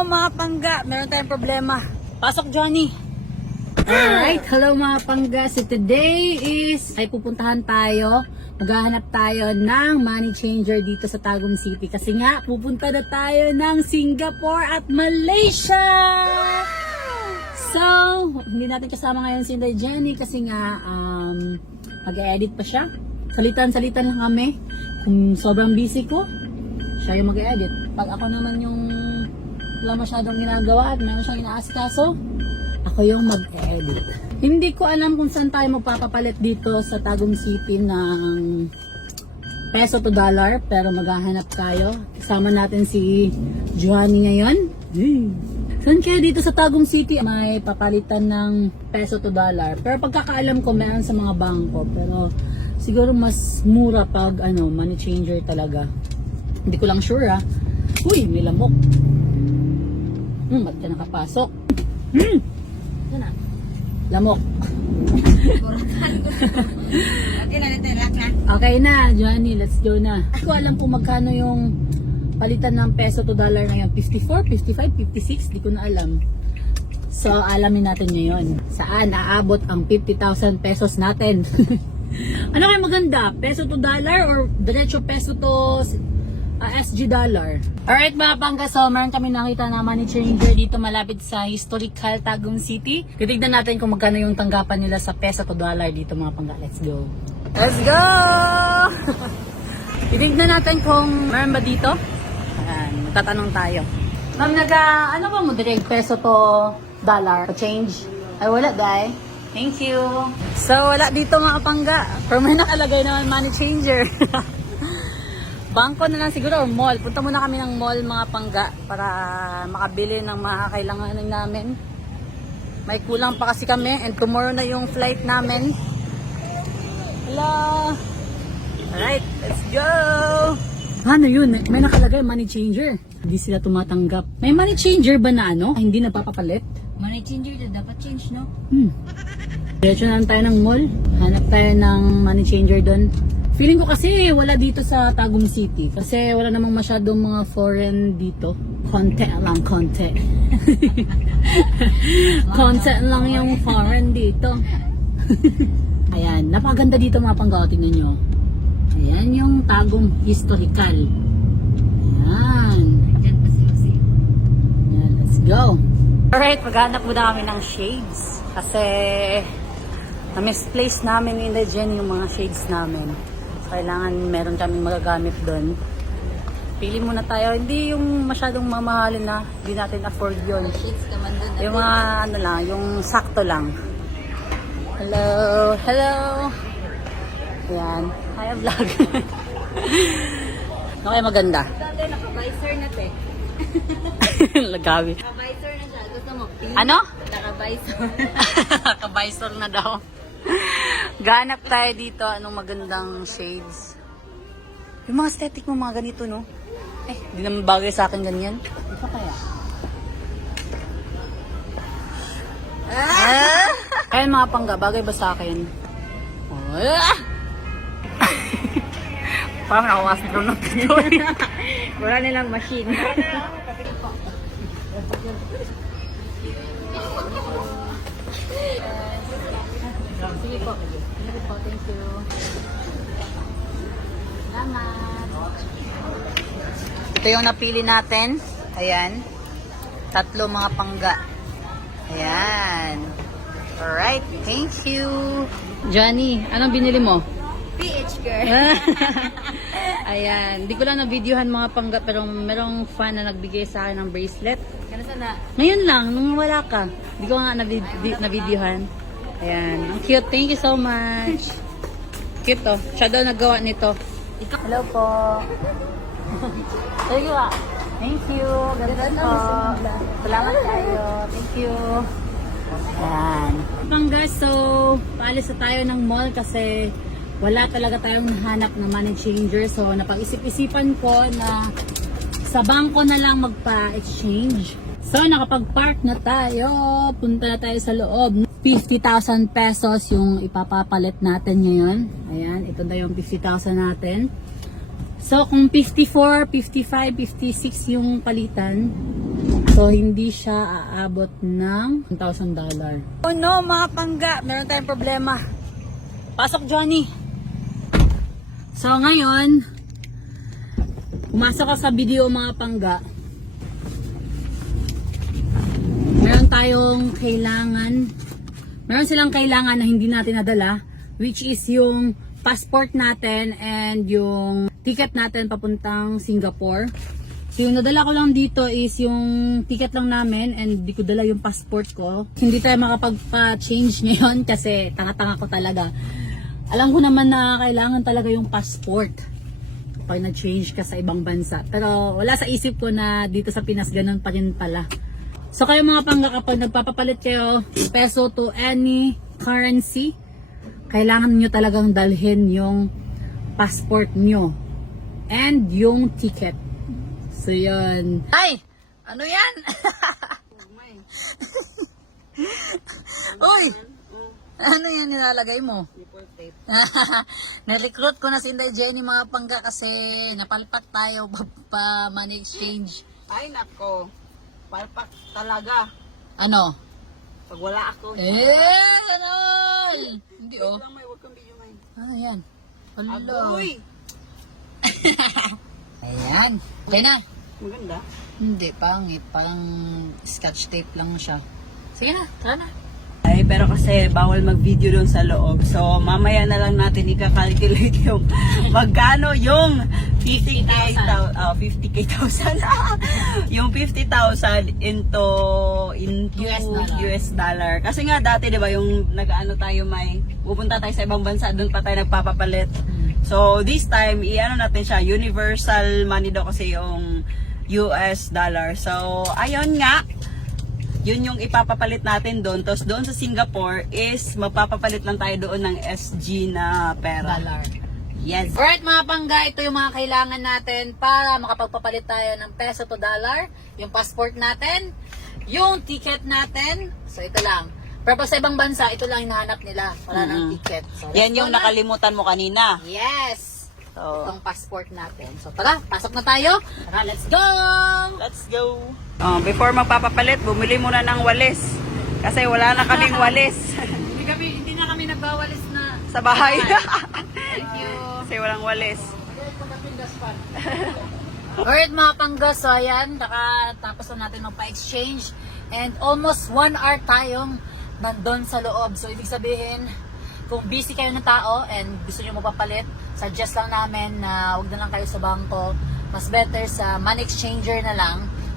Hello mga pangga, meron tayong problema. Pasok Johnny. Alright, hello mga pangga. So today is, ay pupuntahan tayo. Maghahanap tayo ng money changer dito sa Tagum City. Kasi nga, pupunta na tayo ng Singapore at Malaysia! So, hindi natin kasama ngayon si Inday Jenny kasi nga, mag-edit pa siya. Salitan-salitan lang kami. Kung sobrang busy ko, siya yung mag-edit. Pag ako naman yung wala masyadong ginagawa at meron siyang inaasikaso, ako yung mag-edit. Hindi ko alam kung saan tayo magpapapalit dito sa Tagum City ng peso to dollar, pero maghahanap tayo. Kasama natin si Johnny ngayon. Saan kaya dito sa Tagum City may papalitan ng peso to dollar? Pero pagkakaalam ko meron sa mga bangko, pero siguro mas mura pag money changer talaga. Hindi ko lang sure Uy, may lamok. Ba't ka nakapasok? Ano? Lamok. Okay na, relax na. Okay na, Johnny, let's go na. Hindi ko alam kung magkano yung palitan ng peso to dollar ngayon. 54, 55, 56, di ko na alam. So, alamin natin ngayon. Saan aabot ang 50,000 pesos natin? Ano kayo maganda? Peso to dollar or diretso peso to SG dollar? Alright mga pangga, so meron kami nakita na money changer dito malapit sa historical Tagum City. Titignan natin kung magkano yung tanggapan nila sa peso to dollar dito mga pangga. Let's go! Let's go! Titignan natin kung meron ba dito. Ayan, magtatanong tayo. Ma'am, ano ba mo direct peso to dollar? Pa-change? Ay wala dahil. Thank you. So wala dito mga pangga. Pero may nakalagay naman money changer. Bangko na lang siguro or mall. Punta muna kami ng mall mga pangga para makabili ng mga kailanganin namin. May kulang pa kasi kami and tomorrow na yung flight namin. Hello! Alright, let's go! Ano yun? May nakalagay money changer. Hindi sila tumatanggap. May money changer ba na hindi napapapalit? Money changer na dapat change, no? Diretso na lang tayo ng mall. Hanap tayo ng money changer doon. Feeling ko kasi wala dito sa Tagum City. Kasi wala namang masyadong mga foreign dito. Konti lang, konti. Konti lang yung foreign dito. Ayan, napaganda dito mga panggawa. Tingnan nyo. Ayan yung Tagum Historical. Ayan. Diyan pa sila siya. Ayan, let's go. Alright, maghanap muna kami ng shades. Kasi na-misplace namin ni Inday Jenny yung mga shades namin. Kailangan meron kaming magagamit doon. Pili muna tayo. Hindi yung masyadong mamahalin na hindi natin afford yun. Shades naman doon. Yung mga yung sakto lang. Hello! Hello! Ayan. Hi vlog. Ano kayo maganda? Dati naka-visor na te. Lagawi. Naka-visor na siya. Gusto mo? Pink? Ano? Naka-visor. Naka-visor na daw. Ganap tayo dito. Anong magandang shades? Yung mga aesthetic mo, mga ganito, no? Hindi naman bagay sa akin ganyan. Ito kaya? Ayan mga pangga, bagay ba sa akin? Parang ako-astronaut yun. Wala nilang machine. Sige po. Sige po, thank you. Salamat. Ito yung napili natin. Ayan. 3 mga pangga. Ayan. Alright, thank you. Johnny, anong binili mo? PH girl. Ayan. Di ko lang na-videohan mga pangga pero merong fan na nagbigay sa akin ng bracelet. Kano sana? Ngayon lang, nung wala ka. Di ko nga na-videohan. Ayan. Ang cute. Thank you so much. Cute to. Siya daw nagawa nito. Hello po. Thank you Thank you. Ganda po. Salamat tayo. Thank you. Ayan. Pangga, so paalis na tayo ng mall kasi wala talaga tayong nahanap na money changer. So napag-isip-isipan ko na sa bangko na lang magpa-exchange. So nakapag-park na tayo. Punta na tayo sa loob. 50,000 pesos yung ipapapalit natin ngayon. Ayan, ito na yung 50,000 natin. So kung 54, 55, 56 yung palitan, so So, hindi siya aabot ng $1,000. Oh no, mga pangga! Meron tayong problema. Pasok, Johnny! So, ngayon, pumasok ka sa video, mga pangga. Meron silang kailangan na hindi natin nadala, which is yung passport natin and yung ticket natin papuntang Singapore. So yung nadala ko lang dito is yung ticket lang namin and di ko dala yung passport ko. Hindi tayo makapagpa-change ngayon kasi tanga-tanga ko talaga. Alam ko naman na kailangan talaga yung passport pag nag-change ka sa ibang bansa. Pero wala sa isip ko na dito sa Pinas ganun pa rin pala. So kayo mga pangga, kapag nagpapapalit kayo peso to any currency, kailangan nyo talagang dalhin yung passport nyo and yung ticket. So yun. Ay! Ano yan? Uy! Ano yan nilalagay mo? Na-recruit ko na si Inday Jenny mga pangga kasi napalpak tayo pa money exchange. Ay, nako. Palpak talaga. Ano? Pag wala ako. Ganon! Hindi oh. Lang may, wag kang video may. Ano yan? Hello. Agoy! Ayan. Okay na. Maganda. Hindi, pangit. Parang scotch tape lang siya. Sige na, tara na. Ay, pero kasi bawal mag-video doon sa loob. So, mamaya na lang natin i-calculate yung magkano yung 50K. 50K. Yung 50,000 into US dollar. Kasi nga dati, di ba, yung nag-ano tayo may, pupunta tayo sa ibang bansa, doon pa tayo nagpapapalit. So, this time, i-ano natin siya, universal money daw kasi yung US dollar. So, ayun nga, yun yung ipapapalit natin doon. Tapos doon sa Singapore is mapapapalit lang tayo doon ng SG na pera. Dollar. Yes. Alright mga pangga, ito yung mga kailangan natin para makapagpapalit tayo ng peso to dollar. Yung passport natin, yung ticket natin. So ito lang. Pero pag sa ibang bansa, ito lang hinahanap nila. Wala ng ticket. So, Yan let's yung go na. nakalimutan mo kanina. Yes! So, Itong passport natin. So tara, pasok na tayo. Tara, let's go! let's go. Before magpapapalit, bumili muna ng walis. Kasi wala na kaming walis hindi na kami nagbawalis na. sa bahay. Thank you. Kasi walang walis. Alright mga pangga, so ayan, nakatapos na natin magpa-exchange. And almost 1 hour tayong nandun sa loob. So ibig sabihin, kung busy kayo ng tao and gusto nyo mapapalit, suggest lang namin na huwag na lang kayo sa bangko. Mas better sa money exchanger na lang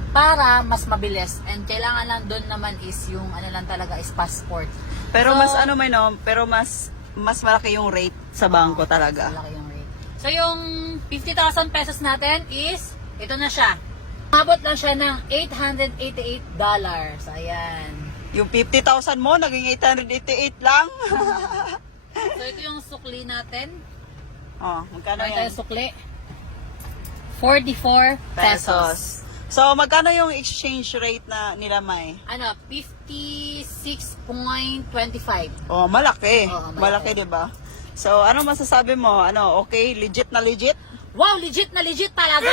para mas mabilis. And kailangan lang doon naman is yung ano lang talaga is passport. Pero So, mas ano may no, pero mas malaki yung rate sa bangko talaga. malaki yung rate. So yung 50,000 pesos natin is, ito na siya. Umabot lang siya ng $888. So ayan. Yung 50,000 mo, naging 888 lang. So ito yung sukli natin. Magkano Ano yan? yung sukli? 44 pesos. So, magkano yung exchange rate na nila may? Ano, 56.25. Malaki. Oo, Malaki, malaki. 'di ba? So, ano masasabi mo? Ano, okay, legit na legit? Wow, legit na legit talaga!